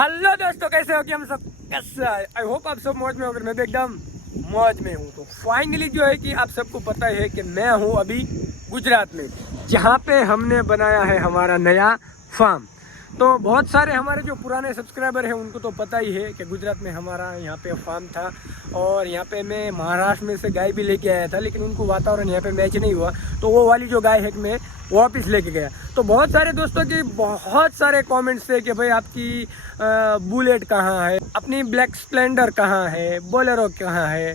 Hello दोस्तों, कैसे हो कि हम सब कैसे? आई होप आप सब मौज में हो। मैं भी एकदम मौज में हूँ। तो फाइनली जो है कि आप सबको पता है कि मैं हूँ अभी गुजरात में, जहाँ पे हमने बनाया है हमारा नया फार्म। तो बहुत सारे हमारे जो पुराने सब्सक्राइबर हैं उनको तो पता ही है कि गुजरात में हमारा यहाँ पे फार्म था, और यहाँ पे मैं महाराष्ट्र में से गाय भी लेके आया था, लेकिन उनको वातावरण यहाँ पे मैच नहीं हुआ, तो वो वाली जो गाय है मैं वापस लेके गया। तो बहुत सारे दोस्तों की बहुत सारे कमेंट्स थे कि भाई आपकी बुलेट कहाँ है, अपनी ब्लैक स्प्लेंडर कहाँ है, बोलेरो कहाँ है,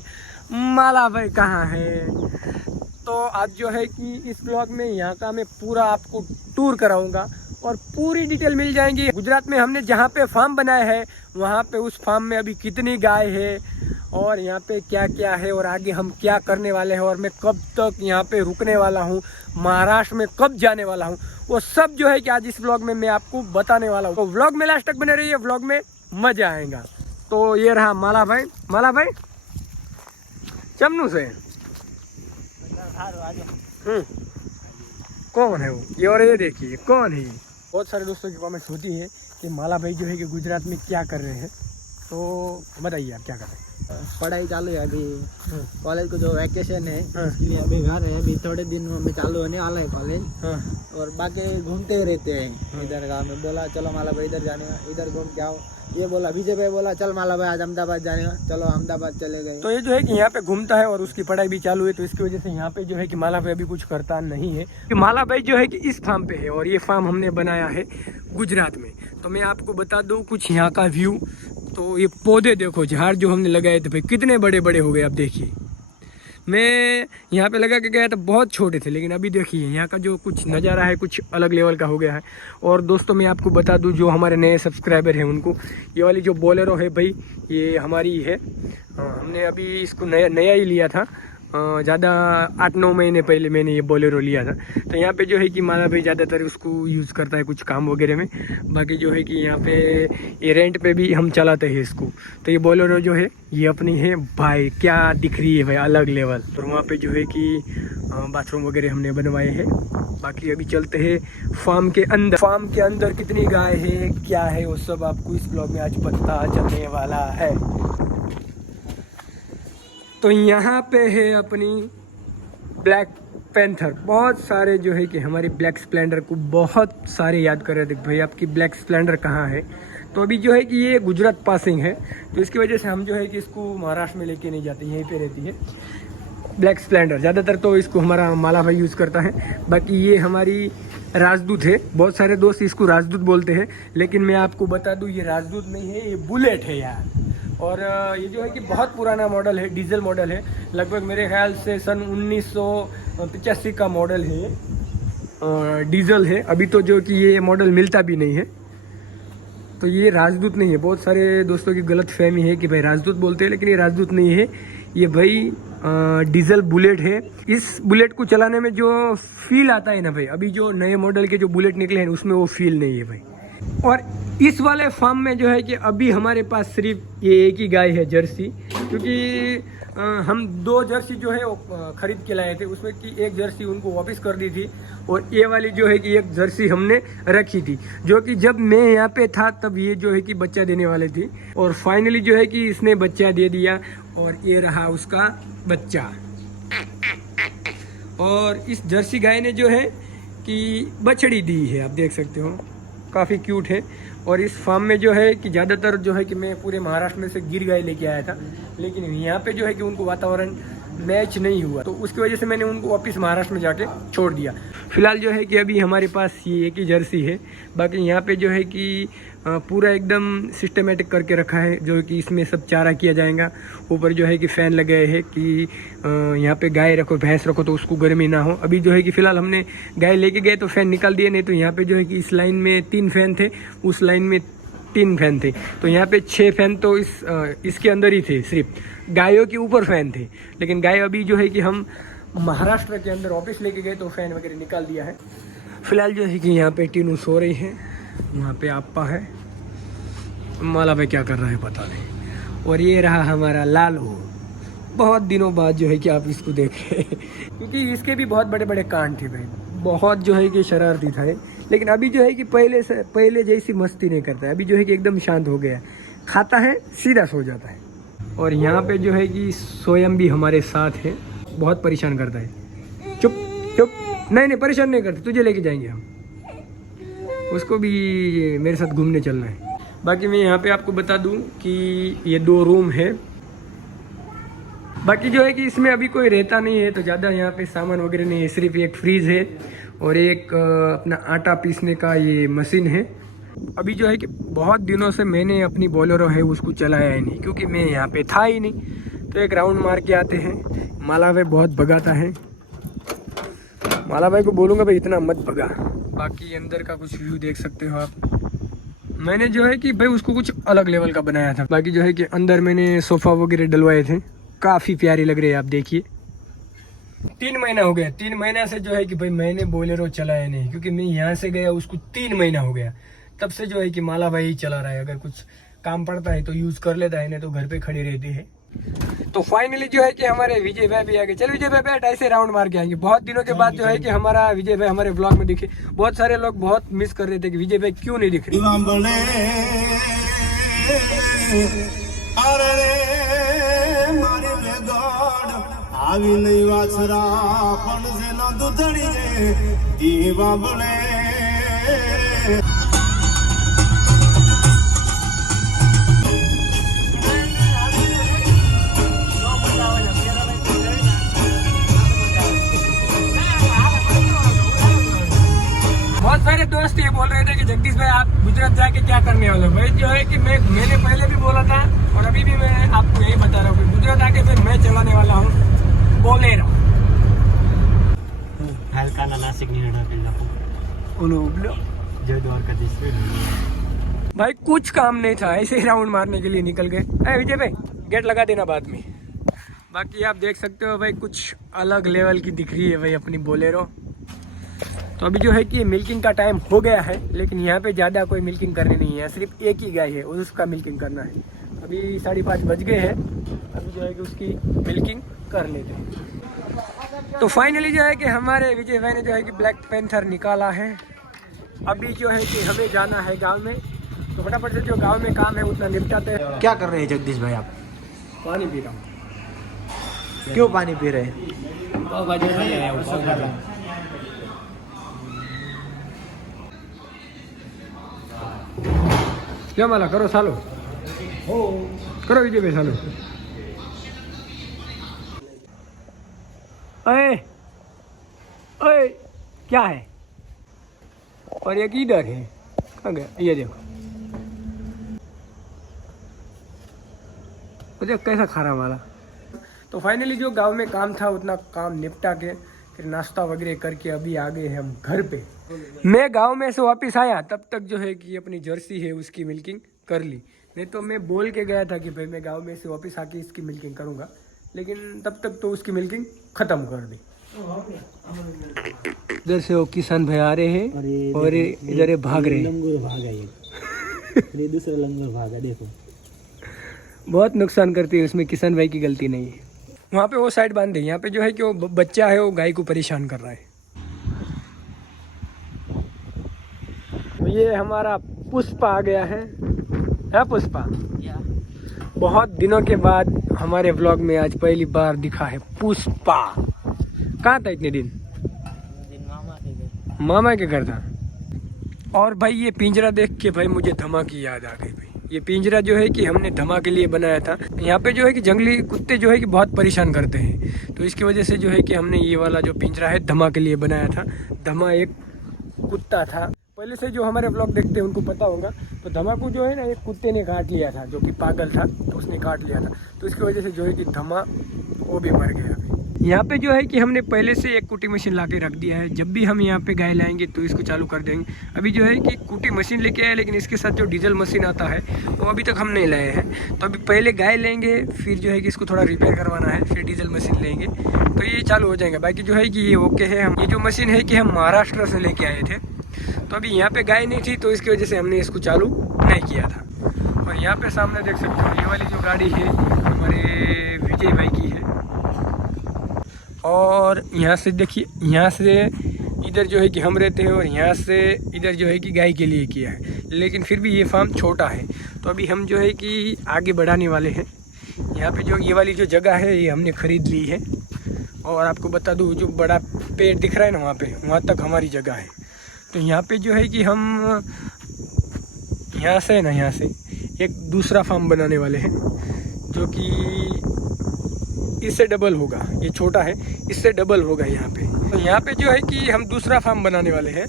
माला भाई कहाँ है। तो आज जो है कि इस ब्लॉग में यहाँ का मैं पूरा आपको टूर कराऊंगा और पूरी डिटेल मिल जाएंगी। गुजरात में हमने जहाँ पे फार्म बनाया है वहाँ पे उस फार्म में अभी कितनी गाय है और यहाँ पे क्या क्या है और आगे हम क्या करने वाले हैं और मैं कब तक यहाँ पे रुकने वाला हूँ, महाराष्ट्र में कब जाने वाला हूँ, वो सब जो है कि आज इस व्लॉग में मैं आपको बताने वाला हूँ। तो व्लॉग में लास्ट तक बने रहिए, व्लॉग में मजा आएगा। तो ये रहा माला भाई चमनू से। कौन है वो? ये और ये देखिए कौन है। बहुत सारे दोस्तों की कमेंट्स होती है कि माला भाई जो है कि गुजरात में क्या कर रहे हैं, तो बताइए आप क्या कर रहे हैं? पढ़ाई चालू है अभी। कॉलेज को जो वैकेशन है इसके लिए अभी घर है। अभी थोड़े दिन में चालू होने वाला है कॉलेज। और बाकी घूमते रहते हैं इधर गाँव में। बोला चलो माला भाई इधर जाने का, इधर घूम के आओ। ये बोला विजय भाई बोला चल माला भाई आज अहमदाबाद जाने का, चलो अहमदाबाद चले गए। तो ये जो है कि यहाँ पे घूमता है और उसकी पढ़ाई भी चालू है, तो इसकी वजह से यहाँ पे जो है कि माला भाई अभी कुछ करता नहीं है। कि माला भाई जो है कि इस फार्म पे है और ये फार्म हमने बनाया है गुजरात में। तो मैं आपको बता दूँ कुछ यहाँ का व्यू। तो ये पौधे देखो, झाड़ जो हमने लगाए थे भाई कितने बड़े बड़े हो गए। आप देखिए, मैं यहाँ पे लगा के गया था बहुत छोटे थे, लेकिन अभी देखिए यहाँ का जो कुछ नज़ारा है कुछ अलग लेवल का हो गया है। और दोस्तों मैं आपको बता दूँ जो हमारे नए सब्सक्राइबर हैं उनको, ये वाली जो बोलेरो है भाई ये हमारी है। हमने अभी इसको नया ही लिया था, ज़्यादा 8-9 महीने पहले मैंने ये बोलेरो लिया था। तो यहाँ पे जो है कि माला भाई ज़्यादातर उसको यूज़ करता है कुछ काम वगैरह में। बाकी जो है कि यहाँ पे ये रेंट पे भी हम चलाते हैं इसको। तो ये बोलेरो जो है ये अपनी है भाई, क्या दिख रही है भाई, अलग लेवल। और वहाँ पे जो है कि बाथरूम वगैरह हमने बनवाए हैं। बाकी अभी चलते हैं फार्म के अंदर। फार्म के अंदर कितनी गाय है क्या है वो सब आपको इस ब्लॉग में आज पता चलने वाला है। तो यहाँ पे है अपनी ब्लैक पैंथर। बहुत सारे जो है कि हमारी ब्लैक स्प्लेंडर को बहुत सारे याद कर रहे थे भाई आपकी ब्लैक स्प्लेंडर कहाँ है। तो अभी जो है कि ये गुजरात पासिंग है, तो इसकी वजह से हम जो है कि इसको महाराष्ट्र में लेके नहीं जाते, यहीं पे रहती है ब्लैक स्प्लेंडर। ज़्यादातर तो इसको हमारा माला भाई यूज़ करता है। बाकी ये हमारी राजदूत है। बहुत सारे दोस्त इसको राजदूत बोलते हैं, लेकिन मैं आपको बता दूँ ये राजदूत नहीं है, ये बुलेट है यार। और ये जो है कि बहुत पुराना मॉडल है, डीजल मॉडल है, लगभग मेरे ख्याल से सन 1985 का मॉडल है ये। डीजल है। अभी तो जो कि ये मॉडल मिलता भी नहीं है, तो ये राजदूत नहीं है। बहुत सारे दोस्तों की गलत फहमी है कि भाई राजदूत बोलते हैं, लेकिन ये राजदूत नहीं है, ये भाई डीजल बुलेट है। इस बुलेट को चलाने में जो फील आता है ना भाई, अभी जो नए मॉडल के जो बुलेट निकले हैं उसमें वो फील नहीं है भाई। और इस वाले फार्म में जो है कि अभी हमारे पास सिर्फ ये एक ही गाय है जर्सी, क्योंकि हम 2 जर्सी जो है वो ख़रीद के लाए थे, उसमें की एक जर्सी उनको वापस कर दी थी और ये वाली जो है कि एक जर्सी हमने रखी थी, जो कि जब मैं यहाँ पे था तब ये जो है कि बच्चा देने वाले थी। और फाइनली जो है कि इसने बच्चा दे दिया और ये रहा उसका बच्चा। और इस जर्सी गाय ने जो है कि बछड़ी दी है, आप देख सकते हो, काफ़ी क्यूट है। और इस फार्म में जो है कि ज़्यादातर जो है कि मैं पूरे महाराष्ट्र में से गिर गाय लेके आया था, लेकिन यहाँ पे जो है कि उनको वातावरण मैच नहीं हुआ, तो उसकी वजह से मैंने उनको वापस महाराष्ट्र में जाके छोड़ दिया। फिलहाल जो है कि अभी हमारे पास ये एक ही जर्सी है। बाकी यहाँ पे जो है कि पूरा एकदम सिस्टमेटिक करके रखा है, जो कि इसमें सब चारा किया जाएगा। ऊपर जो है कि फ़ैन लगे हैं कि यहाँ पे गाय रखो भैंस रखो तो उसको गर्मी ना हो। अभी जो है कि फ़िलहाल हमने गाय लेके गए तो फ़ैन निकाल दिए, नहीं तो यहाँ पे जो है कि इस लाइन में 3 फ़ैन थे, उस लाइन में 3 फ़ैन थे, तो यहाँ पे 6 फ़ैन तो इसके अंदर ही थे। सिर्फ गायों के ऊपर फ़ैन थे, लेकिन गाय अभी जो है कि हम महाराष्ट्र के अंदर ऑफिस लेके गए तो फ़ैन वगैरह निकाल दिया है। फिलहाल जो है कि यहाँ पे टीनू सो रही है, वहाँ पे आपा है, माला भाई क्या कर रहा है पता नहीं। और ये रहा हमारा लालू, बहुत दिनों बाद जो है कि आप इसको देख रहे हैं, क्योंकि इसके भी बहुत बड़े बड़े कान थे भाई, बहुत जो है कि शरारती था ये। लेकिन अभी जो है कि पहले जैसी मस्ती नहीं करता है, अभी जो है कि एकदम शांत हो गया है, खाता है सीधा सो जाता है। और यहाँ पे जो है कि स्वयं भी हमारे साथ है, बहुत परेशान करता है। चुप चुप, नहीं परेशान नहीं करते, तुझे लेके जाएंगे हम, उसको भी मेरे साथ घूमने चलना है। बाकी मैं यहाँ पे आपको बता दूँ कि ये 2 रूम है। बाकी जो है कि इसमें अभी कोई रहता नहीं है, तो ज़्यादा यहाँ पे सामान वगैरह नहीं है, सिर्फ एक फ्रीज है और एक अपना आटा पीसने का ये मशीन है। अभी जो है कि बहुत दिनों से मैंने अपनी बोलेरो है उसको चलाया ही नहीं, क्योंकि मैं यहाँ पे था ही नहीं। तो एक राउंड मार के आते हैं। माला भाई बहुत भगाता है, माला भाई को बोलूँगा भाई इतना मत भगा। बाकी अंदर का कुछ व्यू देख सकते हो आप। मैंने जो है कि भाई उसको कुछ अलग लेवल का बनाया था। बाकी जो है कि अंदर मैंने सोफ़ा वगैरह डलवाए थे, काफ़ी प्यारे लग रहे हैं, आप देखिए। 3 महीना हो गया, 3 महीना से जो है कि भाई मैंने बोलेरो चलाया नहीं, क्योंकि मैं यहाँ से गया उसको 3 महीना हो गया। तब से जो है कि माला भाई चला रहा है, अगर कुछ काम पड़ता है तो यूज़ कर लेता है, नहीं तो घर पे खड़े रहते हैं। तो फाइनली जो है कि हमारे विजय भाई भी आ गए। चलो विजय भाई बैठ, ऐसे राउंड मार के आएंगे। बहुत दिनों के बाद जो है कि हमारा विजय भाई हमारे ब्लॉग में दिखे। बहुत सारे लोग बहुत मिस कर रहे थे कि विजय भाई क्यों नहीं दिख रहे। આવી નહીં વાછરા પણ જેના દૂધડી ઈ બાબલે बहुत सारे दोस्त ये बोल रहे थे कि जगदीश भाई आप गुजरात जाके क्या करने वाले हो। भाई जो है कि मैंने पहले भी बोला था और अभी भी मैं आपको यही बता रहा हूँ कि गुजरात आके फिर मैं चलाने वाला हूँ बोलेरो। हल्का नासिक नहीं हटा के जय द्वारकाधीश। भाई कुछ काम नहीं था, ऐसे ही राउंड मारने के लिए निकल गए। अरे विजय भाई गेट लगा देना बाद में। बाकी आप देख सकते हो भाई कुछ अलग लेवल की दिख रही है भाई अपनी बोलेरो। तो अभी जो है कि मिल्किंग का टाइम हो गया है, लेकिन यहाँ पे ज़्यादा कोई मिल्किंग करनी नहीं है, सिर्फ एक ही गाय है और उसका मिल्किंग करना है। अभी 5:30 बज गए हैं, अभी जो है कि उसकी मिल्किंग कर लेते हैं। तो फाइनली जो है कि हमारे विजय भाई ने जो है कि ब्लैक पैंथर निकाला है। अभी जो है कि हमें जाना है गाँव में, तो फटाफट से जो गाँव में काम है उतना निपटाते हैं। क्या कर रहे हैं जगदीश भाई आप? पानी पी रहा हूँ। क्यों पानी पी रहे हैं? क्या माला करो सालो, करो विजय भाई सालो। अरे अरे क्या है? और एक इधर है, कहाँ गया? ये देखो, तो देख कैसा खा रहा माला। तो फाइनली जो गांव में काम था उतना काम निपटा के फिर नाश्ता वगैरह करके अभी आ गए हैं हम घर पे। मैं गांव में से वापस आया तब तक जो है कि अपनी जर्सी है उसकी मिल्किंग कर ली। नहीं तो मैं बोल के गया था कि भाई मैं गांव में से वापस आके इसकी मिल्किंग करूंगा, लेकिन तब तक तो उसकी मिल्किंग खत्म कर दी। इधर से वो किसान भाई आ रहे हैं और इधर भाग रहे हैं। लंगूर भागा ये दूसरा लंगूर भागा, देखो बहुत नुकसान करती है, उसमें किसान भाई की गलती नहीं है। वहाँ पे वो साइड बांध दे। यहाँ पे जो है कि वो बच्चा है वो गाय को परेशान कर रहा है। तो ये हमारा पुष्पा आ गया है पुष्पा? बहुत दिनों के बाद हमारे व्लॉग में आज पहली बार दिखा है पुष्पा। कहाँ था इतने दिन? मामा के घर था। और भाई ये पिंजरा देख के भाई मुझे धमा की याद आ गई भाई। ये पिंजरा जो है कि हमने धमा के लिए बनाया था। यहाँ पे जो है कि जंगली कुत्ते जो है कि बहुत परेशान करते हैं, तो इसकी वजह से जो है कि हमने ये वाला जो पिंजरा है धमा के लिए बनाया था। धमा एक कुत्ता था, पहले से जो हमारे ब्लॉग देखते हैं उनको पता होगा। तो धमा को जो है ना एक कुत्ते ने काट लिया था, जो कि पागल था, तो उसने काट लिया था। तो इसकी वजह से जो है कि धमा वो भी मर गया। यहाँ पे जो है कि हमने पहले से एक कुटी मशीन ला के रख दिया है। जब भी हम यहाँ पे गाय लाएंगे तो इसको चालू कर देंगे। अभी जो है कि कुटी मशीन लेके आए, लेकिन इसके साथ जो डीजल मशीन आता है वो अभी तक हम नहीं लाए हैं। तो अभी पहले गाय लेंगे, फिर जो है कि इसको थोड़ा रिपेयर करवाना है, फिर डीजल मशीन लेंगे तो ये चालू हो जाएगा। बाकी जो है कि ये ओके है। हम ये जो मशीन है कि हम महाराष्ट्र से लेके आए थे, तो अभी यहाँ पे गाय नहीं थी तो इसकी वजह से हमने इसको चालू नहीं किया था। और यहाँ पे सामने देख सकते हो ये वाली जो गाड़ी है हमारे विजय भाई की है। और यहाँ से देखिए, यहाँ से इधर जो है कि हम रहते हैं और यहाँ से इधर जो है कि गाय के लिए किया है, लेकिन फिर भी ये फार्म छोटा है। तो अभी हम जो है कि आगे बढ़ाने वाले हैं। यहाँ पे जो ये वाली जो जगह है ये हमने ख़रीद ली है, और आपको बता दूँ जो बड़ा पेड़ दिख रहा है ना वहाँ तक हमारी जगह है। तो यहाँ पे जो है कि हम यहाँ से एक दूसरा फार्म बनाने वाले हैं जो कि इससे डबल होगा। ये छोटा है, इससे डबल होगा यहाँ पे। तो यहाँ पे जो है कि हम दूसरा फार्म बनाने वाले हैं।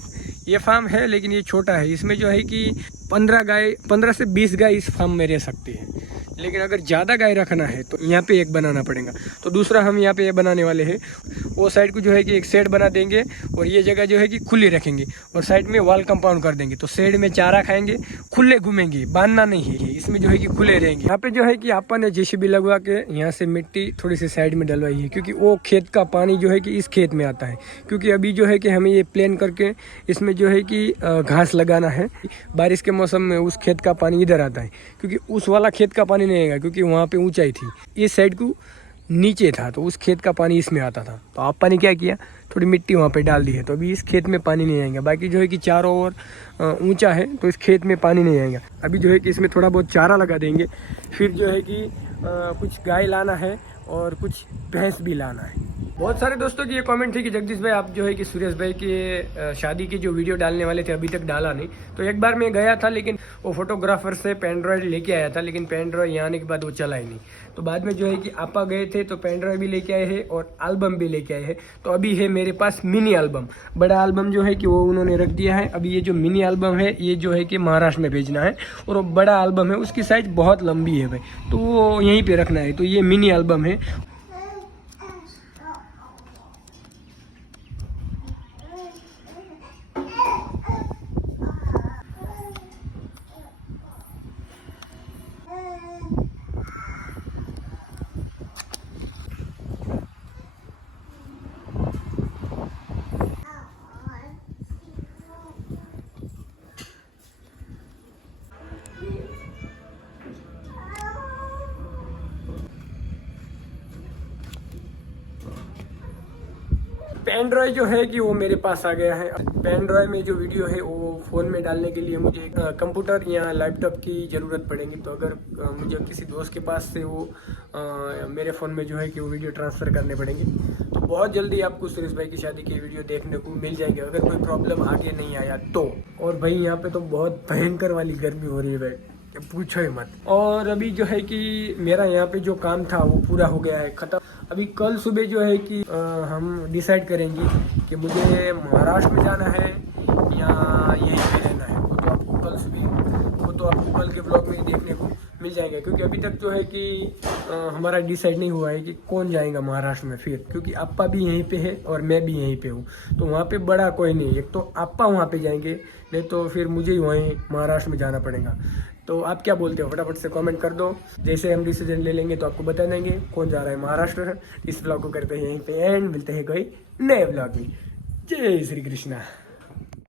ये फार्म है लेकिन ये छोटा है। इसमें जो है कि 15 से 20 गाय इस फार्म में रह सकती है, लेकिन अगर ज़्यादा गाय रखना है तो यहाँ पे एक बनाना पड़ेगा। तो दूसरा हम यहाँ पे ये बनाने वाले हैं। वो साइड को जो है कि एक शेड बना देंगे और ये जगह जो है कि खुली रखेंगे, और साइड में वॉल कंपाउंड कर देंगे। तो शेड में चारा खाएंगे, खुले घूमेंगे, बांधना नहीं है, इसमें जो है कि खुले रहेंगे। यहाँ पे जो है कि आपा ने जेसीबी लगवा के यहाँ से मिट्टी थोड़ी सी साइड में डलवाई है, क्योंकि वो खेत का पानी जो है कि इस खेत में आता है। क्योंकि अभी जो है कि हमें ये प्लेन करके इसमें जो है कि घास लगाना है। बारिश के मौसम में उस खेत का पानी इधर आता है, क्योंकि उस वाला खेत का पानी नहीं आएगा, क्योंकि वहाँ पे ऊंचाई थी, इस साइड को नीचे था, तो उस खेत का पानी इसमें आता था। तो आपा ने क्या किया, थोड़ी मिट्टी वहाँ पे डाल दी है। तो अभी इस खेत में पानी नहीं आएगा। बाकी जो है कि चारों ओर ऊंचा है, तो इस खेत में पानी नहीं आएगा। अभी जो है कि इसमें थोड़ा बहुत चारा लगा देंगे। फिर जो है कि कुछ गाय लाना है और कुछ भैंस भी लाना है। बहुत सारे दोस्तों की ये कमेंट थी कि जगदीश भाई आप जो है कि सुरेश भाई के शादी की जो वीडियो डालने वाले थे अभी तक डाला नहीं। तो एक बार मैं गया था, लेकिन वो फोटोग्राफर से पेन ड्राइव लेके आया था, लेकिन पेन ड्राइव यहाँ आने के बाद वो चला ही नहीं। तो बाद में जो है कि आपा गए थे तो पेन ड्राइव भी लेके आए हैं और एल्बम भी लेके आए हैं। तो अभी है मेरे पास मिनी एल्बम। बड़ा एल्बम जो है कि वो उन्होंने रख दिया है। अभी ये जो मिनी एल्बम है ये जो है कि महाराष्ट्र में भेजना है, और वो बड़ा एल्बम है उसकी साइज बहुत लंबी है भाई, तो वो यहीं पर रखना है। तो ये मिनी एल्बम है। पेन ड्राइव जो है कि वो मेरे पास आ गया है। पेन ड्राइव में जो वीडियो है वो फ़ोन में डालने के लिए मुझे कंप्यूटर या लैपटॉप की ज़रूरत पड़ेगी। तो अगर मुझे किसी दोस्त के पास से वो मेरे फ़ोन में जो है कि वो वीडियो ट्रांसफ़र करने पड़ेंगे। तो बहुत जल्दी आपको सुरेश भाई की शादी की वीडियो देखने को मिल जाएंगे, अगर कोई प्रॉब्लम आगे नहीं आया तो। और भाई यहाँ पे तो बहुत भयंकर वाली गर्मी हो रही है भाई, पूछो ही मत। और अभी जो है कि मेरा यहाँ पे जो काम था वो पूरा हो गया है, ख़त्म। अभी कल सुबह जो है कि हम डिसाइड करेंगे कि मुझे महाराष्ट्र में जाना है या यहीं पे रहना है। वो तो आपको कल सुबह, वो तो आपको कल के ब्लॉग में देखने को मिल जाएगा। क्योंकि अभी तक जो है कि हमारा डिसाइड नहीं हुआ है कि कौन जाएगा महाराष्ट्र में फिर, क्योंकि आपा भी यहीं पे है और मैं भी यहीं पे हूँ। तो वहाँ पे बड़ा कोई नहीं, एक तो आपा वहाँ पे जाएंगे, नहीं तो फिर मुझे ही वहीं महाराष्ट्र में जाना पड़ेगा। तो आप क्या बोलते हो, फटाफट से कमेंट कर दो। जैसे हम डिसीजन ले लेंगे तो आपको बता देंगे कौन जा रहा है महाराष्ट्र। इस ब्लॉग को करते हैं यहीं पे एंड, मिलते हैं कोई नए ब्लॉग में। जय श्री कृष्णा।